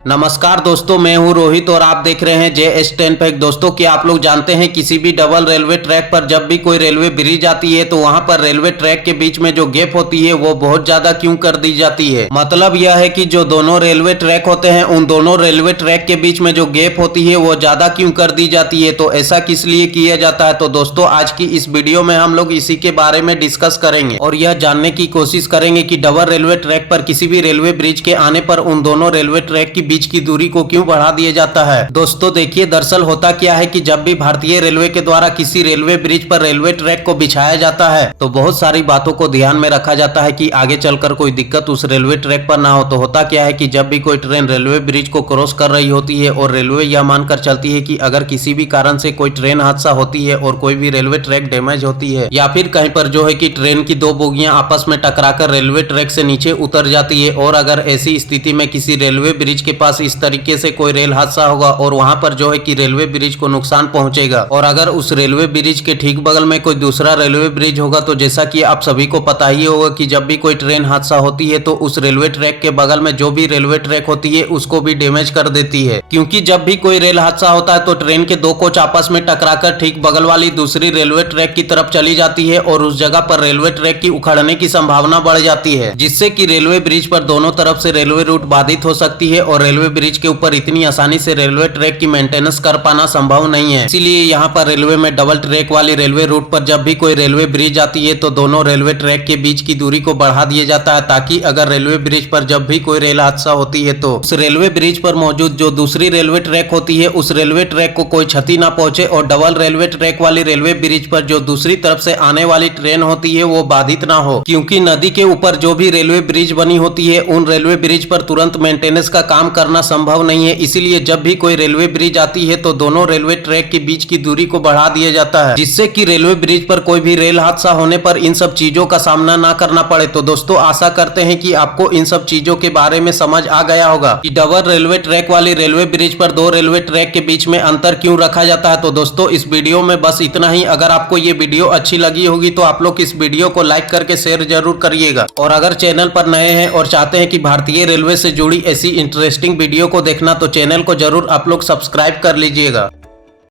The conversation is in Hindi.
नमस्कार दोस्तों, मैं हूं रोहित और आप देख रहे हैं JS10 फैक्ट। दोस्तों, क्या आप लोग जानते हैं किसी भी डबल रेलवे ट्रैक पर जब भी कोई रेलवे ब्रिज आती है तो वहां पर रेलवे ट्रैक के बीच में जो गैप होती है वो बहुत ज्यादा क्यों कर दी जाती है। मतलब यह है कि जो दोनों रेलवे ट्रैक होते हैं उन दोनों रेलवे ट्रैक के बीच में जो गैप होती है वो ज्यादा क्यों कर दी जाती है, तो ऐसा किस लिए किया जाता है। तो दोस्तों, आज की इस वीडियो में हम लोग इसी के बारे में डिस्कस करेंगे और यह जानने की कोशिश करेंगे कि डबल रेलवे ट्रैक पर किसी भी रेलवे ब्रिज के आने पर उन दोनों रेलवे ट्रैक की बीच की दूरी को क्यों बढ़ा दिया जाता है। दोस्तों देखिए, दरअसल होता क्या है कि जब भी भारतीय रेलवे के द्वारा किसी रेलवे ब्रिज पर रेलवे ट्रैक को बिछाया जाता है तो बहुत सारी बातों को ध्यान में रखा जाता है कि आगे चलकर कोई दिक्कत उस रेलवे ट्रैक पर ना हो। तो होता क्या है कि जब भी कोई ट्रेन रेलवे ब्रिज को क्रॉस कर रही होती है और रेलवे यह मानकर चलती है कि अगर किसी भी कारण से कोई ट्रेन हादसा होती है और कोई भी रेलवे ट्रैक डैमेज होती है या फिर कहीं पर जो है कि ट्रेन की दो बोगियां आपस में टकराकर रेलवे ट्रैक से नीचे उतर जाती है और अगर ऐसी स्थिति में किसी रेलवे ब्रिज के पास इस तरीके से कोई रेल हादसा होगा और वहां पर जो है कि रेलवे ब्रिज को नुकसान पहुंचेगा और अगर उस रेलवे ब्रिज के ठीक बगल में कोई दूसरा रेलवे ब्रिज होगा तो जैसा कि आप सभी को पता ही होगा कि जब भी कोई ट्रेन हादसा होती है तो उस रेलवे ट्रैक के बगल में जो भी रेलवे ट्रैक होती है उसको भी डैमेज कर देती है। क्योंकि जब भी कोई रेल हादसा होता है तो ट्रेन के दो कोच आपस में टकराकर ठीक बगल वाली दूसरी रेलवे ट्रैक की तरफ चली जाती है और उस जगह पर रेलवे ट्रैक की उखड़ने की संभावना बढ़ जाती है, जिससे कि रेलवे ब्रिज पर दोनों तरफ से रेलवे रूट बाधित हो सकती है और रेलवे ब्रिज के ऊपर इतनी आसानी से रेलवे ट्रैक की मेंटेनेंस कर पाना संभव नहीं है। इसीलिए यहाँ पर रेलवे में डबल ट्रैक वाली रेलवे रूट पर जब भी कोई रेलवे ब्रिज आती है तो दोनों रेलवे ट्रैक के बीच की दूरी को बढ़ा दिया जाता है, ताकि अगर रेलवे ब्रिज पर जब भी कोई रेल हादसा होती है तो उस रेलवे ब्रिज पर मौजूद जो दूसरी रेलवे ट्रैक होती है उस रेलवे ट्रैक को कोई क्षति ना पहुंचे और डबल रेलवे ट्रैक वाली रेलवे ब्रिज पर जो दूसरी तरफ से आने वाली ट्रेन होती है वो बाधित ना हो। क्योंकि नदी के ऊपर जो भी रेलवे ब्रिज बनी होती है उन रेलवे ब्रिज पर तुरंत मेंटेनेंस का काम करना संभव नहीं है। इसीलिए जब भी कोई रेलवे ब्रिज आती है तो दोनों रेलवे ट्रैक के बीच की दूरी को बढ़ा दिया जाता है, जिससे कि रेलवे ब्रिज पर कोई भी रेल हादसा होने पर इन सब चीजों का सामना ना करना पड़े। तो दोस्तों, आशा करते हैं कि आपको इन सब चीजों के बारे में समझ आ गया होगा कि डबल रेलवे ट्रैक वाली रेलवे ब्रिज पर दो रेलवे ट्रैक के बीच में अंतर क्यों रखा जाता है। तो दोस्तों, इस वीडियो में बस इतना ही। अगर आपको ये वीडियो अच्छी लगी होगी तो आप लोग इस वीडियो को लाइक करके शेयर जरूर करिएगा और अगर चैनल पर नए हैं और चाहते हैं कि भारतीय रेलवे से जुड़ी ऐसी इंटरेस्टिंग वीडियो को देखना तो चैनल को जरूर आप लोग सब्सक्राइब कर लीजिएगा।